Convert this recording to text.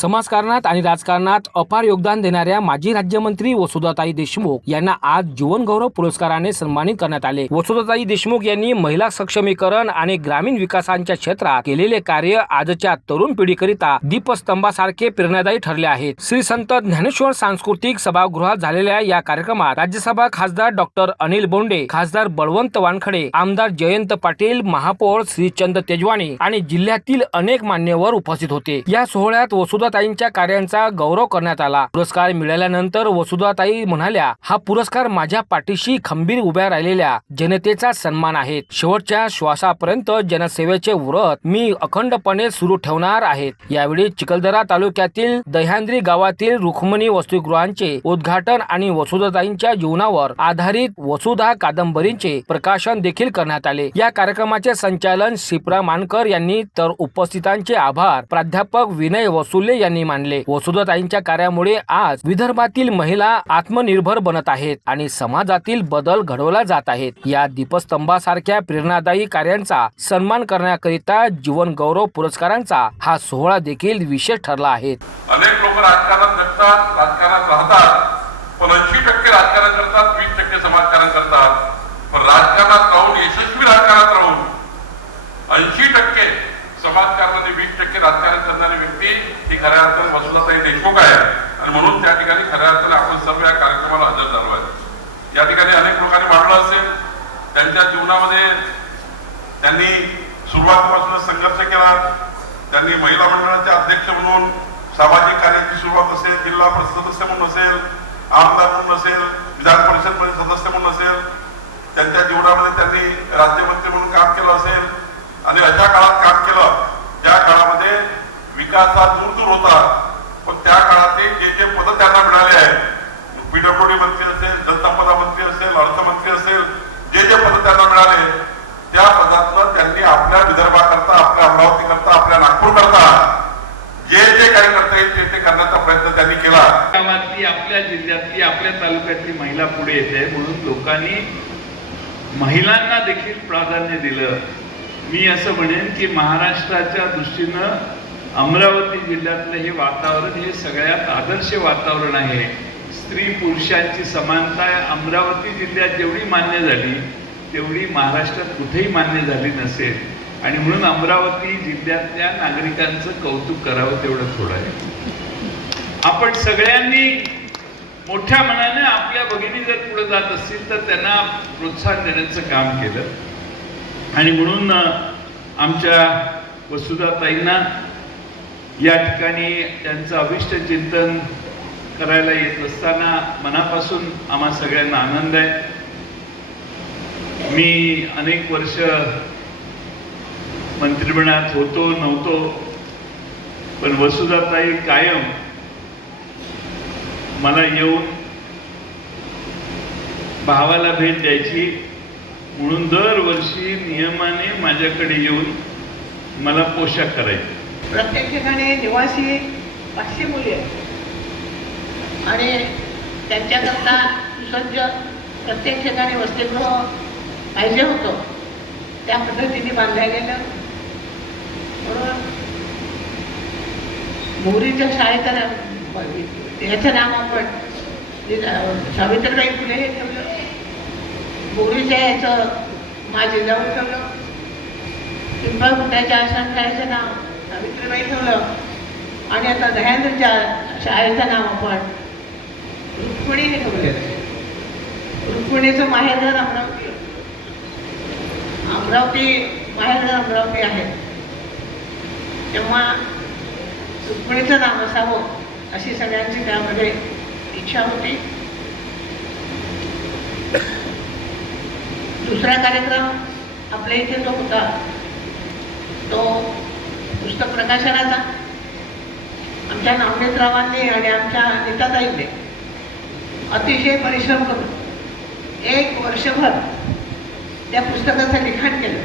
समाजकारणात आणि राजकारणात अपार योगदान देणाऱ्या माजी राज्यमंत्री वसुधाताई देशमुख यांना आज जीवन गौरव पुरस्काराने सन्मानित करण्यात आले। वसुधाताई देशमुख यांनी महिला सक्षमीकरण आणि ग्रामीण विकासाच्या क्षेत्रात केलेले कार्य आजच्या तरुण पिढीकरिता दीपस्तंभासारखे प्रेरणादायी ठरले आहेत। श्री संत ज्ञानेश्वर सांस्कृतिक सभागृहात झालेल्या या कार्यक्रमात राज्यसभा खासदार डॉक्टर अनिल बोंडे, खासदार बळवंत वानखडे, आमदार जयंत पाटील, महापौर श्रीचंद तेजवानी आणि जिल्ह्यातील अनेक मान्यवर उपस्थित होते। या सोहळ्यात वसुधाताईंच्या कार्यांचा गौरव करण्यात आला। पुरस्कार मिळाल्यानंतर वसुधाताई म्हणाल्या, हा पुरस्कार माझ्या पाठीशी खंबीर उभ्या राहिलेल्या जनतेचा सन्मान आहे। शेवटच्या श्वासापर्यंत जनसेवेचे व्रत मी अखंडपणे सुरू ठेवणार आहे। यावेळी चिखलदरा तालुक्यातील दह्यांद्री गावातील रुक्मिणी वसतिगृहांचे उद्घाटन आणि वसुधाताईंच्या जीवनावर आधारित वसुधा कादंबरीचे प्रकाशन देखील करण्यात आले। या कार्यक्रमाचे संचालन शिप्रा मानकर यांनी तर उपस्थितांचे आभार प्राध्यापक विनय वसुले यांनी मानले। वसुधाताईंच्या कार्यामुळे आज विदर्भातील महिला आत्मनिर्भर बनत आहेत आणि समाजातील बदल घडवला जात आहेत। या दीपस्तंभासारख्या प्रेरणादायी कार्यांचा सन्मान करण्याकरिता जीवन गौरव पुरस्कारांचा हा सोहळा देखील विशेष ठरला आहे। अनेक लोक राजकारणात जगतात, राजकारणात राहतात, पण 80% राजकारण करतात, 20% समाजकारण करतात। पण राजकारणात राहून, यशस्वी राजकारणात राहून 80% समाजकारण आणि 20% राजकारण करणारी व्यक्ती ही खऱ्या अर्थाने वसुधाताई देशमुख आहे। आणि म्हणून त्या ठिकाणी खऱ्या अर्थाने आपण सर्व या कार्यक्रमाला हजर झालो आहे। या ठिकाणी अनेक लोकांनी मांडलं असेल, त्यांच्या जीवनामध्ये त्यांनी सुरुवातीपासून संघर्ष केला। त्यांनी महिला मंडळाचे अध्यक्ष म्हणून सामाजिक कार्याची सुरुवात असेल, जिल्हा परिषद सदस्य म्हणून असेल, आमदार म्हणून असेल, विधान परिषद मध्ये सदस्य म्हणून असेल, त्यांच्या जीवनामध्ये त्यांनी राज्यमंत्री म्हणून काम केलं असेल आणि अशा काळात काम केलं ज्या काळामध्ये विकास हा दूर दूर होता। पण त्या काळात जे पद त्यांना मिळाले आहेत, पीडब्ल्यूडी मंत्री असेल, जलसंपदा मंत्री असेल, अर्थमंत्री असेल, जे पद त्यांना मिळाले त्या पदातनं त्यांनी आपल्या विदर्भाकरता, आपल्या अमरावती करता, आपल्या नागपूर करता जे काही करता येईल ते करण्याचा प्रयत्न त्यांनी केला। गावातली, आपल्या जिल्ह्यातली, आपल्या तालुक्यातली महिला पुढे येते म्हणून लोकांनी महिलांना देखील प्राधान्य दिलं। मी असं म्हणेन की महाराष्ट्राच्या दृष्टीनं अमरावती जिल्ह्यातलं हे वातावरण हे सगळ्यात आदर्श वातावरण आहे। स्त्री पुरुषांची समानता अमरावती जिल्ह्यात जेवढी मान्य झाली तेवढी महाराष्ट्रात कुठेही मान्य झाली नसेल आणि म्हणून अमरावती जिल्ह्यातल्या नागरिकांचं कौतुक करावं तेवढं थोडं आहे। आपण सगळ्यांनी मोठ्या मनाने आपल्या भगिनी जर पुढे जात असतील तर त्यांना प्रोत्साहन देण्याचं काम केलं आणि म्हणून आमच्या वसुधाताईंना या ठिकाणी त्यांचं अभिष्ट चिंतन करायला येत असताना मनापासून आम्हा सगळ्यांना आनंद आहे। मी अनेक वर्ष मंत्रिमंडळात होतो नव्हतो, पण वसुधाताई कायम मला येऊन भावाला भेट द्यायची म्हणून दरवर्षी नियमाने माझ्याकडे येऊन मला पोशाख करायचे। प्रत्येक ठिकाणी निवासी 500 मुली आहेत आणि त्यांच्याकरता सुसज्ज प्रत्येक ठिकाणी वसतिगृह पाहिजे होतं, त्या पद्धतीने बांधल्या गेलं। म्हणून मोरीच्या शाळेचं ह्याचं नाव आपण सावित्रीबाई फुले हे ठेवलं, मोरीच्या ह्याचं माझे जाऊन ठेवलं, पिंपळखुट्याच्या आश्रमशाळेचं नाव सावित्रीबाई ठेवलं आणि आता दह्यांद्रीच्या शाळेचं नाव आपण रुक्मिणीने ठेवलं। रुक्मिणीचं माहेरघर अमरावती, माहेरघर अमरावती आहे, तेव्हा रुक्मिणीचं नाव असावं अशी सगळ्यांची त्यामध्ये इच्छा होती। दुसरा कार्यक्रम आपल्या इथे जो होता तो पुस्तक प्रकाशनाचा। आमच्या नामदेवरावांनी आणि आमच्या नीताताईंनी अतिशय परिश्रम करून 1 वर्षभर त्या पुस्तकाचं लिखाण केलं